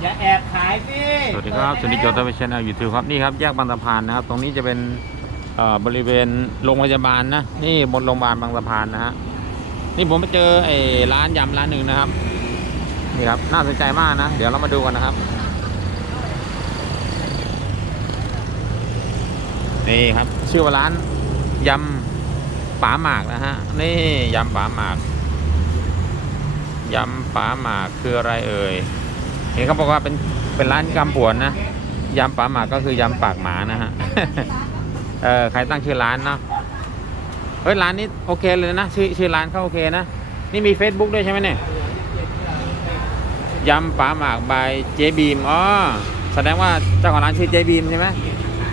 อย่าแอบขายสิสวัสดีครับสวัสดีโจทย์ชแนลยูทูบครับนี่ครับแยกบางสะพานนะครับ ตรงนี้จะเป็นเอ่อบริเวณโรงพยาบาลนะนี่บนโรงพยาบาลบางสะพานนะฮะนี่ผมไปเจอไอ้ร้านยำร้านหนึ่งนะครับนี่ครับน่าสนใจมากนะเดี๋ยวเรามาดูกันนะครับ นี่ครับชื่อว่าร้านยำป๋าหมากนะฮะนี่ยำป๋าหมากยำป๋าหมากคืออะไรเอ่ยเห็นเขาบอกว่าเป็นเป็นร้านกำปวนนะยำปลาหมากก็คือยำปากหมานะฮะเออใครตั้งชื่อร้านเนาะเฮ้ยร้านนี้โอเคเลยนะชื่อชื่อร้านเขาโอเคนะนี่มี Facebook ด้วยใช่ไหมเนี่ยยำปลาหมากบายเจบีมอ๋อแสดงว่าเจ้าของร้านชื่อเจบีมใช่ไหม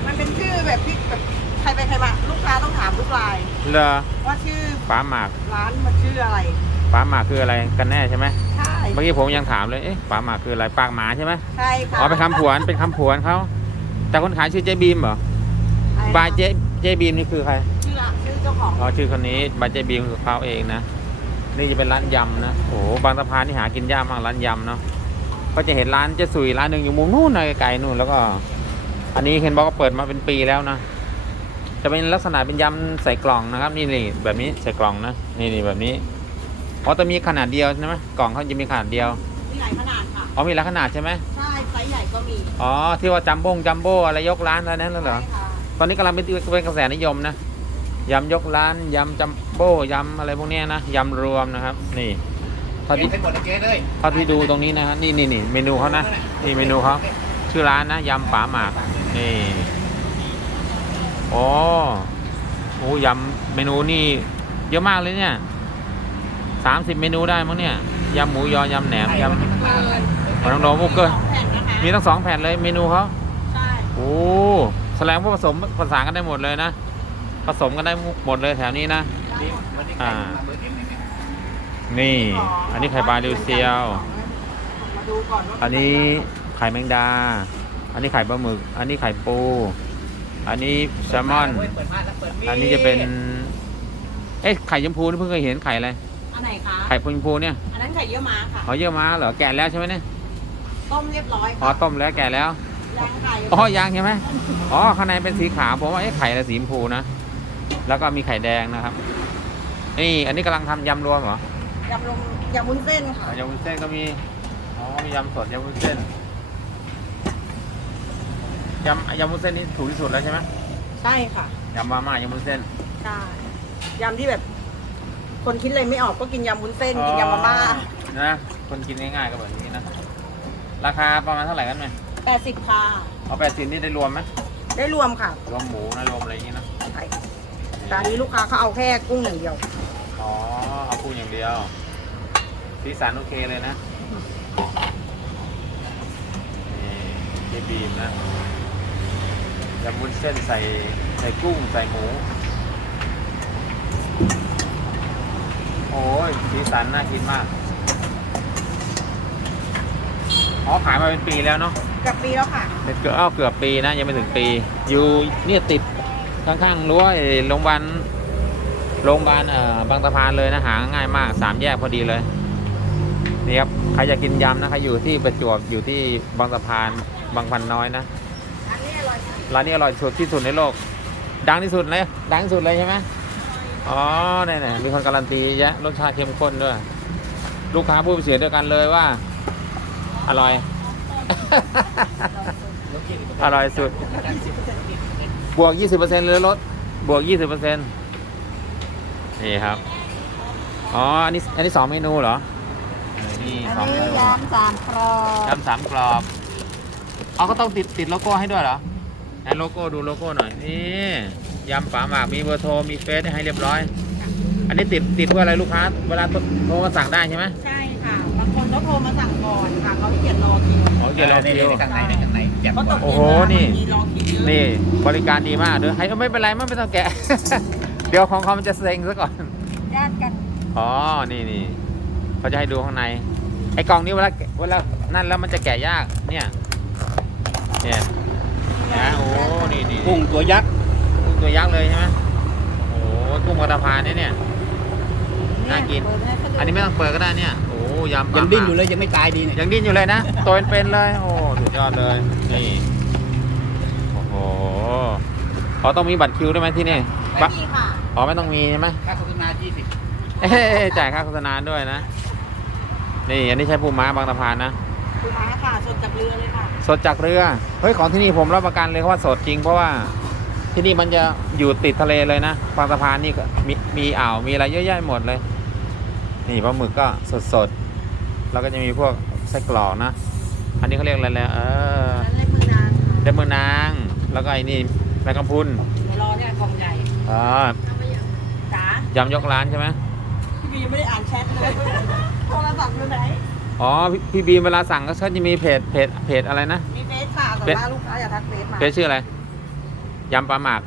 มันเป็นชื่อแบบที่แบบใครไปใครมาลูกค้าต้องถามทุกรายเลอว่าชื่อปลาหมากร้านมันชื่ออะไรปลาหมากคืออะไรกันแน่ใช่ไหมใช่เมื่อกี้ผมยังถามเลยเอ๊ะปลาหมากคืออะไรปากหมาใช่ไหมใช่ค่ะอ๋อเป็นคำผวนเป็นคำผวนเขาแต่คนขายชื่อเจบีมเหรออะไรนะบายเจเจบีมนี่คือใครชื่อละชื่อเจ้าของอ๋อชื่อคนนี้บาเจบีมคือเขาเองนะนี่จะเป็นร้านยำนะโอ้โหบางสะพานนี่หากินยากมากร้านยำเนาะก็จะเห็นร้านเจ๊สุยร้านหนึ่งอยู่มุมนู้นนะไกลๆนู่นแล้วก็ อันนี้เห็นบอกว่าเปิดมาเป็นปีแล้วนะ จะเป็นลักษณะเป็นยำใส่กล่องนะครับ นี่นี่แบบนี้ใส่กล่องนะนี่นี่แบบนี้ อ๋อแต่มีขนาดเดียวใช่ไหมกล่องเขาจะมีขนาดเดียว มีหลายขนาดค่ะ อ๋อมีหลายขนาดใช่ไหมใช่ไซส์ใหญ่ก็มีอ๋อที่ว่าจัมโบ้งจัมโบ้อะไรยกร้านอะไรนั้นแล้วเหรอ ใช่ค่ะตอนนี้กำลังเป็นเป็นกระแสนิยมนะยำยกร้านยำจัมโบ้ยำอะไรพวกเนี้ยนะยำรวมนะครับ นี่เท่าเก็ที่บให้หมดเลยเจ๊เลยเท่าที่ดูตรงนี้นะฮะนี่นี่นี่เมนูเขานะนี่เมนูเขาชื่อร้านนะยำป๋าหมากนี่โอ้โหยำเมนูนี่เยอะมากเลยเนี่ย สามสิบเมนูได้มั้งเนี่ยยำหมูยอยำแหนมยำเกินหอยนางรมมุกเกอร์สองแผ่นนะคะมีทั้งสองแผ่นเลยเมนูเขาใช่โอ้แสดงว่าผสมผสานกันได้หมดเลยนะ ผสมกันได้หมดเลยแถวนี้นะนี่วันนี้อ่าเบอร์ที่หนึ่งเนี่ยนี่ อันนี้ไข่ปลาดิวเซียวมาดูก่อนว่าอันนี้ไข่แมงดา อันนี้ไข่ปลาหมึก อันนี้ไข่ปู อันนี้แซลมอนเปิดมาแล้วเปิดมีอันนี้จะเป็น เอ๊ะไข่ยมพูนี่เพิ่งเคยเห็นไข่อะไร อันไหนคะ ไข่ชมพูเนี่ยอันนั้นไข่เยี่ยวม้าค่ะอ๋อเยอะมาเหรอแก่แล้วใช่ไหมเนี่ยต้มเรียบร้อยอ๋อค่ะต้มแล้วแก่แล้วยังไข่อ๋อยังใช่ไหมอ๋อข้างในเป็นสีขาวผมว่าเอ๊ะไข่อะไรสีชมพูนะแล้วก็มีไข่แดงนะครับนี่อันนี้กำลังทำยำรวมเหรอ ยำลงยำวุ้นเส้นค่ะอะ ยำวุ้นเส้นก็มี อ๋อ มียำสดยำวุ้นเส้น ยำยำวุ้นเส้นนี่ถูกที่สุดแล้วใช่ไหมใช่ค่ะ ยำมาม่ายำวุ้นเส้น ใช่ ยำที่แบบ คนคิดอะไรไม่ออกก็กินยำวุ้นเส้นกินยำมาม่านะคนกินง่ายๆก็แบบนี้นะ ราคาประมาณเท่าไหร่กันไหมแปดสิบค่ะเอาแปดสิบนี่ได้รวมไหมได้รวมค่ะรวมหมูนะรวมอะไรอย่างงี้นะใช่แต่อันนี้ลูกค้าเขาเอาแค่กุ้งอย่างเดียว อ๋อเอาปูอย่างเดียวสีสันโอเคเลยนะนี่เจบีมนะยำวุ้นเส้นใส่ใส่กุ้งใส่หมู อ้ยสีสันน่ากินมาก อ๋อขายมาเป็นปีแล้วเนาะกับปีแล้วค่ะเกือบอ้าวเกือบปีนะยังไม่ถึงปี อยู่เนี่ยติดข้างๆรั้วไอ้โรงพยาบาลโรงพยาบาลเอ่อบางสะพานเลยนะหาง่ายมากสามแยกพอดีเลยนี่ครับใครอยากกินยำนะใครอยู่ที่ประจวบอยู่ที่บางสะพานบางพันน้อยนะอันนี้อร่อยค่ะร้านนี้อร่อยสุดที่สุดในโลก ดังที่สุดเลยดังที่สุดเลยใช่ไหม อ๋อเนี่ยๆมีคนการันตีเยอะแยะรสชาติเข้มข้นด้วย ลูกค้าพูดเป็นเสียงเดียวกันเลยว่า อร่อย อร่อยสุด บวก 20%หรือลดบวก 20%นี่ครับ อ๋อ อันนี้ อันนี้สองเมนูเหรอเออนี่สองเมนูยำสามครอยำสามกรอบ เอาก็ต้องติดติดโลโก้ให้ด้วยเหรอไหนโลโก้ดูโลโก้หน่อย นี่ ยำฝาหมากมีเบอร์โทรมีเฟซให้เรียบร้อย อันนี้ติดติดเพื่ออะไรลูกค้า เวลาโทรมาสั่งได้ใช่ไหมใช่ค่ะบางคนเขาโทรมาสั่งก่อนค่ะเขาขี้เกียจรอคิวอ๋อเดี๋เดี๋ยยววในเราคิวข้างในในข้างในแจกเขาตกโอ้เย็นโหมานี่บางทีรอคิวเยอะนี่บริการดีมากเด้อให้ไม่เป็นไรไม่ไม่ต้องแกะ เดี๋ยวของเขามันจะเซ็งซะก่อนญาติกันอ๋อนี่นี่เขาจะให้ดูข้างในไอ้กล่องนี้เวลาเวลานั่นแล้วมันจะแกะยากเนี่ยเนี่ยนะโอ้นี่นี่กุ้งตัวยักษ์กุ้ง ตัวยักษ์เลยใช่ไหมโอ้โหกุ้งกระพานเนี่ยเนี่ย น่ากิน เปิดให้เขาดูอันนี้ไม่ต้องเปิดก็ได้เนี่ย โอ้ยำปลายังดิ้นอยู่หเลยยังไม่ตายดีมากเนี่ยยังดิ้นอยู่เลยนะ ตัวเป็นๆเลย โอ้สุดยอดเลย นี่ โอ้โหเขาต้องมีบัตรคิวด้วยไหมที่นี่ไม่ปะมีค่ะ อ๋อไม่ต้องมีใช่ไหม ค่าโฆษณา20เอ้ยจ่ายค่าโฆษณาด้วยนะ นี่อันนี้ใช้ปูม้าบางสะพานนะ คุณม้าค่ะสดจากเรือเลยค่ะ สดจากเรือ เฮ้ยของที่นี่ผมรับประกันเลยว่าสดจริงเพราะว่า ที่นี่มันจะอยู่ติดทะเลเลยนะบางสะพานนี่ก็มีมีอ่าวมีอะไรเยอะแยะหมดเลย นี่ปลาหมึกก็สดสดๆแล้วก็จะมีพวกไส้กรอกนะ อันนี้เขาเรียกอะไรแล้วเออร้านเล็บมือนางค่ะเดมือนาง แล้วก็ไอ้นี่แมงกะพรุนเดี๋ยวรอเนี่ยกล่องใหญ่อ๋อจ๋ายำยกร้านใช่ไหมพี่บียังไม่ได้อ่านแชทเลยโทรศัพท์อยู่ไหนอ๋อพี่พี่บีมเวลาสั่งก็เขาจะมีเพจเพจเพจอะไรนะมีเฟซค่ะส่วนเฟซมากลูกค้าอย่าทักเฟซมาเพจชื่ออะไร ยำปลาหมาก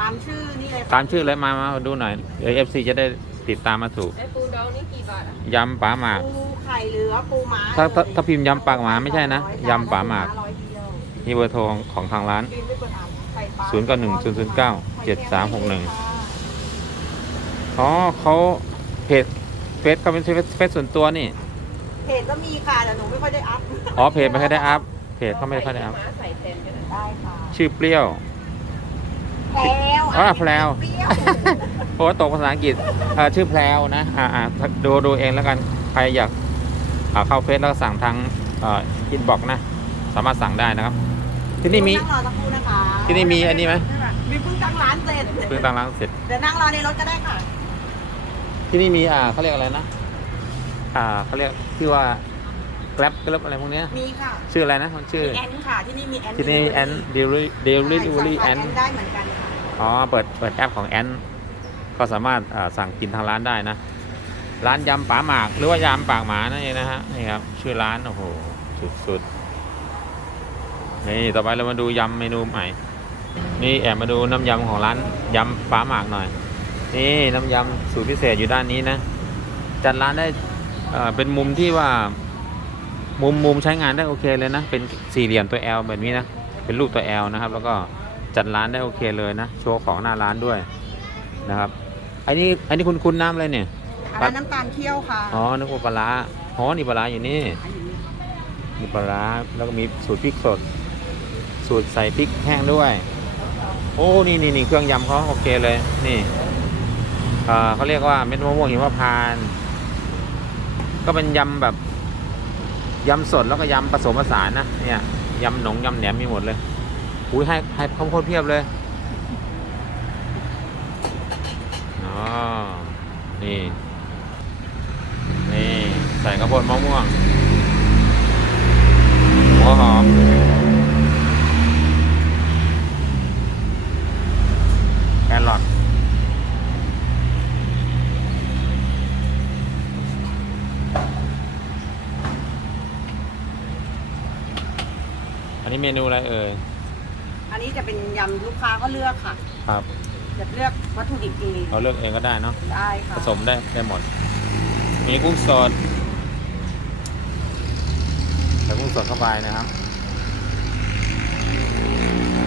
ตามชื่อนี่เลยค่ะตามชื่อเลยมามาดูหน่อยเดี๋ยวเอฟซีจะได้ติดตามมาถูกไอ้ปูดองนี่กี่บาทอะยำปลาหมาก ปูไข่เหลือปูม้าถ้าถ้าเลยถ้าพิมพ์ยำปากหมาไม่ใช่นะยำปลาหมาก ร้อยเดียวนี่เบอร์โทรของของทางร้าน บินไม่เปิดอ่านไข่ปลาศูนย์เก้าหนึ่งศูนย์ศูนย์เก้าเจ็ดสามหกหนึ่ง อ๋อเขาเพจเฟซเขาเป็นเฟซเฟซส่วนตัวนี่ เพจก็มีค่ะแต่หนูไม่ค่อยได้อัพอ๋อเพจไม่ค่อยได้อัพเพจเขาไม่ค่อยได้อัพ ใส่เต็มได้ค่ะ ชื่อเปรี้ยว แพลวอ่าแพรวเปรี้ยวเพราะว่าตกภาษาอังกฤษอ่าชื่อแพลวนะอ่าอ่าดูดูเองแล้วกันใครอยากอ่าเข้าเฟซแล้วก็สั่งทางอินบ็อกนะ สามารถสั่งได้นะครับ ที่นี่มีนั่งรอสักครู่นะคะที่นี่มีอันนี้ไหม มีเพิ่งตั้งร้านเสร็จเพิ่งตั้งร้านเสร็จ เดี๋ยวนั่งรอในรถก็ได้ค่ะที่นี่มีอ่าเขาเรียกอะไรนะ อ่าเขาเรียกชื่อว่า แกร็บแกร็บอะไรพวกเนี้ยมีค่ะชื่ออะไรนะมันชื่อมีแอนค่ะที่นี่มีแอนที่นี่แอนเดลิเดลิเวอรี่แอนได้เหมือนกันค่ะอ๋อเปิดเปิดแอปของแอนก็สามารถอ่าสั่งกินทางร้านได้นะ ร้านยำป๋าหมาก หรือว่ายำปากหมานั่นเองนะฮะนี่ครับชื่อร้านโอ้โหสุดๆนี่ต่อไปเรามาดูยำเมนูใหม่ นี่แอบมาดูน้ำยำของร้านยำป๋าหมากหน่อย นี่น้ำยำสูตรพิเศษอยู่ด้านนี้นะ จัดร้านได้เอ่อเป็นมุมที่ว่า มุมมุมใช้งานได้โอเคเลยนะ เป็นสี่เหลี่ยมตัว L แบบนี้นะ เป็นรูปตัว L นะครับ แล้วก็จัดร้านได้โอเคเลยนะ โชว์ของหน้าร้านด้วยนะครับอันนี้อันนี้คุณคุณน้ำอะไรเนี่ยอันนั้นน้ำตาลเคี่ยวค่ะ อ๋อนึกว่าปลาร้าอ๋อนี่ปลาร้าอยู่นี่มีปลาร้าแล้วก็มีสูตรพริกสด สูตรใส่พริกแห้งด้วย โอ้นี่นี่นี่เครื่องยำเขาโอเคเลย นี่เอ่อเขาเรียกว่าเม็ดมะม่วงหิมพานต์ก็เป็นยำแบบ ยำสดแล้วก็ยำผสมผสานนะเนี่ยยำหนงยำแหนมมีหมดเลยอุ้ยให้ให้ข้าวโพดเพียบเลยอ๋อนี่นี่ใส่ข้าวโพดมะม่วงหัวหอมแครอท นนี้เมนูอะไรเอ่ย อันนี้จะเป็นยำลูกค้าก็เลือกค่ะ ครับ จะเลือกวัตถุดิบเองเราเลือกเองก็ได้เนาะ ได้ค่ะ ผสมได้ได้หมด มีกุ้งสดใส่กุ้งสดเข้าไปนะครับ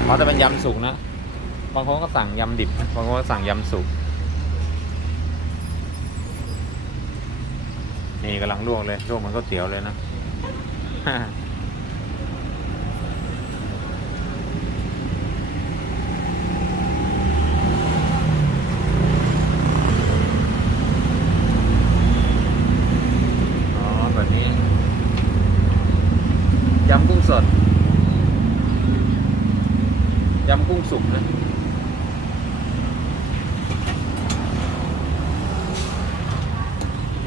เพราะจะเป็นยำสุกนะ บางคนก็สั่งยำดิบ บางคนก็สั่งยำสุก นี่กำลังลวกเลยลวกเหมันก็เตี๋ยวเลยนะ อ๋อ แบบนี้ ยำกุ้งสด ยำกุ้งสุกนะ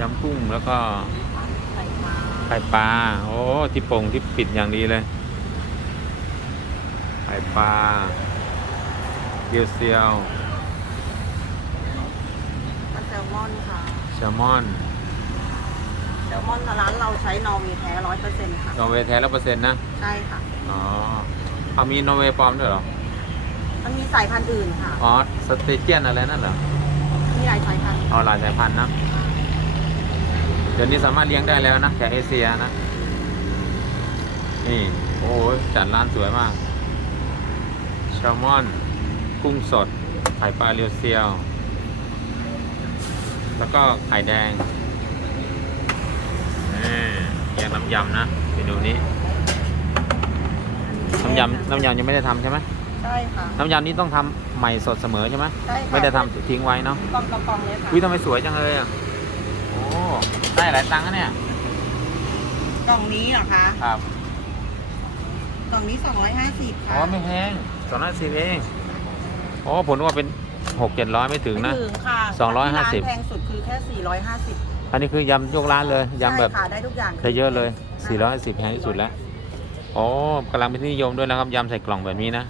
ยำกุ้ง แล้วก็ใส่ปลาไข่ปลา โอ้ ที่โป่งที่ปิดอย่างดีเลย ไข่ปลาเกี๊ยวเซียวมันแซลมอนค่ะ แซลมอน แซลมอนร้านเราใช้นอร์เวย์แท้ร้อยเปอร์เซ็นต์ค่ะ นอร์เวย์แท้ร้อยเปอร์เซ็นต์นะ ใช่ค่ะ อ๋อเอามีนอร์เวย์ปลอมด้วยเหรอ มันมีสายพันธุ์อื่นค่ะ อ๋อ สเตเจียนอะไรนั่นเหรอ มีหลายสายพันธุ์เอาหลายสายพันธุ์นะ เดี๋ยวนี้สามารถเลี้ยงได้แล้วนะแขกเอเชียนะ นี่ โอ้โหจัดร้านสวยมากแซลมอนกุ้งสด ไข่ปลาเรียวเซียว แล้วก็ไข่แดงนี่นี่แยกน้ำยำนะเมนูนี้ น้ำยำน้ำยำยังไม่ได้ทำใช่ไหมใช่ค่ะ น้ำยำนี้ต้องทำใหม่สดเสมอใช่ไหมใช่ค่ะไม่ได้ทำทิ้งไว้เนาะกล่องกล่องๆเลยค่ะอุ้ยทำไมสวยจังเลยอะโอ้ ได้หลายตังค์นะเนี่ย กล่องนี้เหรอคะ ครับกล่องนี้สองร้อยห้าสิบอ๋ค่ะอไม่แพงสองร้อยสิบเองอ๋อผมนึกว่าเป็นหกเจ็ดร้อยไม่ถึงนะ ไม่ถึงค่ะสองร้อยห้าสิบ ที่นแพงสุดคือแค่สี่ร้อยห้าสิบอันนี้คือยำยกร้านเลยยำแบบใช่ค่ะได้ทุกอย่างได้เยอะเลย450แพงที่สุดแล้วอ๋อกำลังเป็นที่นิยมด้วยนะครับยำใส่กล่องแบบนี้นะ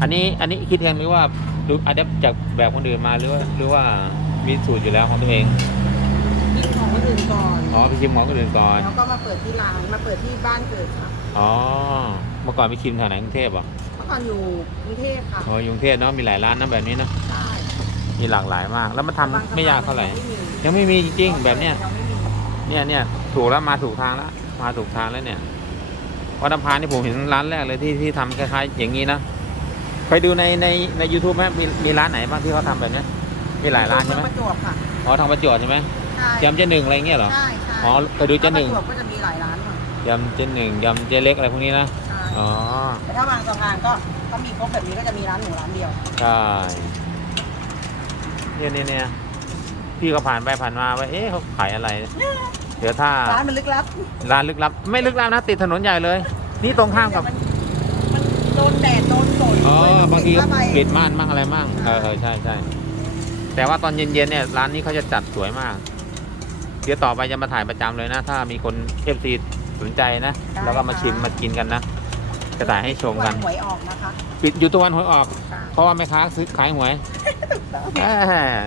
อันนี้อันนี้คิดเองหรือว่าดูอัดแอปจากแบบคนอื่นมาหรือว่าหรือว่ามีสูตรอยู่แล้วของตัวเอง กินของคนอื่นก่อน อ๋อไปชิมของคนอื่นก่อน แล้วก็มาเปิดที่ร้าน มาเปิดที่บ้านเกิดค่ะ อ๋อ เมื่อก่อนไปชิมแถวไหนกรุงเทพอะเมื่อก่อนอยู่กรุงเทพค่ะ อ๋ออยู่กรุงเทพเนาะ มีหลายร้านนะแบบนี้นะใช่มีหลากหลายมาก แล้วมันทำบงสไม่ยากเท่าไหร่นยังไม่มีจริงๆแบบเนี้ย ยังไม่มีเนี่ยเนี่ยถูกแล้วมาถูกทางแล้วมาถูกทางแล้วเนี่ยวัดน้ำพานนี่ผมเห็นร้านแรกเลยที่ที่ทำคล้ายๆอย่างนี้นะเคยดูในในใน u t u b e ไหมมีมีร้านไหนบ้างที่เขาทำแบบเนี้ยมีหลายร้านใช่ไหมเมืองประจวบค่ะ อ๋อทางประจวบใช่ไหมใช่ ยำเจ๊หนึ่งอะไรเงี้ยเหรอ ใช่ใช่อ๋อเคยดูเจ๊หนึ่ง ถ้าประจวบก็จะมีหลายร้านค่ะยำเจ๊หนึ่งยำเจ๊เล็กอะไรพวกนี้นะ ใช่อ๋อ แต่ถ้าบางสะพานก็ก็มีครบแบบนี้ก็จะมีร้านหนูร้านเดียว ใช่เนี่ยเนี่ยเนี่ยพี่ก็ผ่านไปผ่านมาว่าเอ๊ะเขาขายอะไร เดี๋ยวถ้าร้านมันลึกลับร้านลึกลับ ไม่ลึกลับนะติดถนนใหญ่เลย นี่ตรงข้ามกับ มันมันโดนแดดโดนฝนอ๋อด้วยบางทีผ้ใบปิดม่านมั่งอะไรมั่งเออเออใช่ใช่แต่ว่าตอนเย็นๆเนี่ยร้านนี้เขาจะจัดสวยมาก เดี๋ยวต่อไปจะมาถ่ายประจำเลยนะ ถ้ามีคนเอฟซีสนใจนะแล้วก็มาชิมมากินกันนะจะถ่ายให้ชมกัน วันหวยออกนะคะปิดอยู่ตัววันหวยออก ค่ะเพราะว่าแม่ค้าซื้อขายหวยแหม่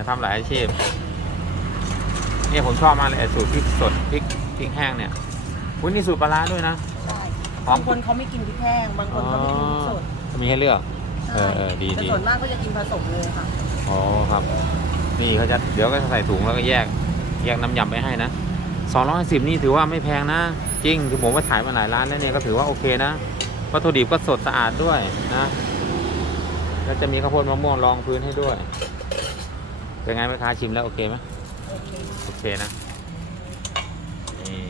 ทำหลายอาชีพ เนี่ยผมชอบมากเลยไอ้สูตรพริกสดพริกพริกแห้งเนี่ยวุ้ยนี่สูตรปลาร้าด้วยนะใช่หอมบางคนเขาไม่กินพริกแห้งบางคนเขาไม่กินพริกสดมีให้เลือก เอใช่อเออดีแต่ดี ส่วนมากก็จะกินผสมเลยค่ะ อ๋อครับ นี่เขาจะเดี๋ยวก็ใส่ถุงแล้วก็แยก แยกน้ำยำไปให้นะสองร้อยสิบนี่ถือว่าไม่แพงนะ จริงคือผมไปถ่ายมาหลายร้านแล้วเนี่ยก็ถือว่าโอเคนะวัตถุดิบก็สดสะอาดด้วยนะแล้วจะมีข้าวโพดมะม่วงรองพื้นให้ด้วยเป็นไงแม่ค้าชิมแล้วโอเคไหมโอเคโอเคนะนี่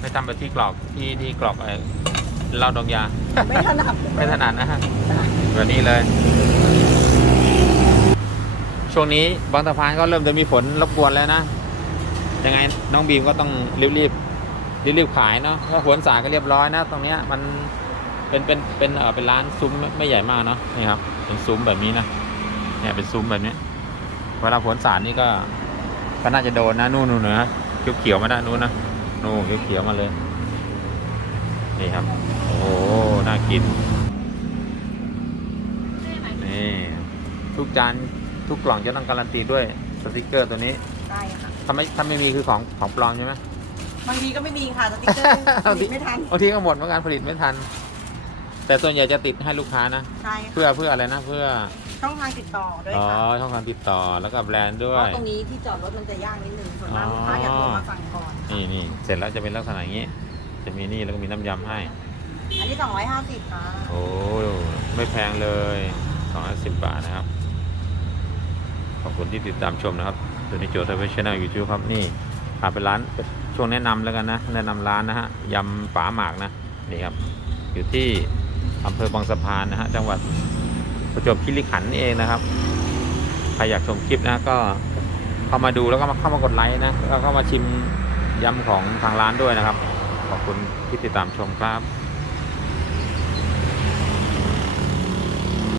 ไม่ทำแบบที่กรอกที่ที่กรอกไอ้เหล้าดองยา ไม่ถนัดไม่ถนัดนะฮะแบบนี้เลย ช่วงนี้บางสะพานก็เริ่มจะมีฝนรบกวนแล้วนะ ยังไงน้องบีมก็ต้องรีบรีบรีบรีบๆขายเนาะถ้าฝนสายก็เรียบร้อยนะ ตรงเนี้ยมันเป็นเป็นเป็นเออเป็นร้านซุ้มไม่ใหญ่มากเนาะนี่ครับ เป็นซุ้มแบบนี้นะเนี่ยเป็นซุ้มแบบนี้ เวลาฝนสาดนี่ก็ก็น่าจะโดนนะนู่นนู่นนะเขียวเขียวๆมาด้านนู้นนะนู่นเขียวเขียวๆมาเลย นี่ครับ โอ้น่ากินนี่ทุกจาน ทุกกล่องจะต้องการันตีด้วยสติกเกอร์ตัวนี้ได้ค่ะถ้าไม่ถ้าไม่มีคือของของปลอมใช่ไหมบางทีก็ไม่มีค่ะสติ๊กเกอร์ผลิตไม่ทันบางทีก็หมดเหมือนกันผลิตไม่ทัน แต่ส่วนใหญ่จะติดให้ลูกค้านะ ใช่ค่ะ เพื่อเพื่ออะไรนะเพื่อช่องทางติดต่อด้วยอ๋อค่ะช่องทางติดต่อแล้วก็แบรนด์ด้เพวย ราะตรงนี้ที่จอดรถมันจะยากนิดนึงส่วนมากอ๋อลูกค้าอยากโทรมาสั่งก่อน นี่นี่เสร็จแล้วจะเป็นลักษณะอย่างนี้ จะมีนี่แล้วก็มีน้ำยำให้ อันนี้ 250ค่ะ โอ้ไม่แพงเลย210บาทนะครับข อบคุณที่ติดตามชมนะครับตัวนี้โจทย์เวชแนลยูทูบครับนี่พาไปร้านช่วงแนะนำแล้วกันนะ แนะนำร้านนะฮะยำป๋าหมากนะนี่ครับ อยู่ที่อำเภอบางสะพานนะฮะจังหวัดประจวบคีรีขันธ์นี่เองนะครับใครอยากชมคลิปนะก็เข้ามาดูแล้วก็มาเข้ามากดไลค์นะแล้วก็มาชิมยำของทางร้านด้วยนะครับ ขอบคุณที่ติดตามชมครับ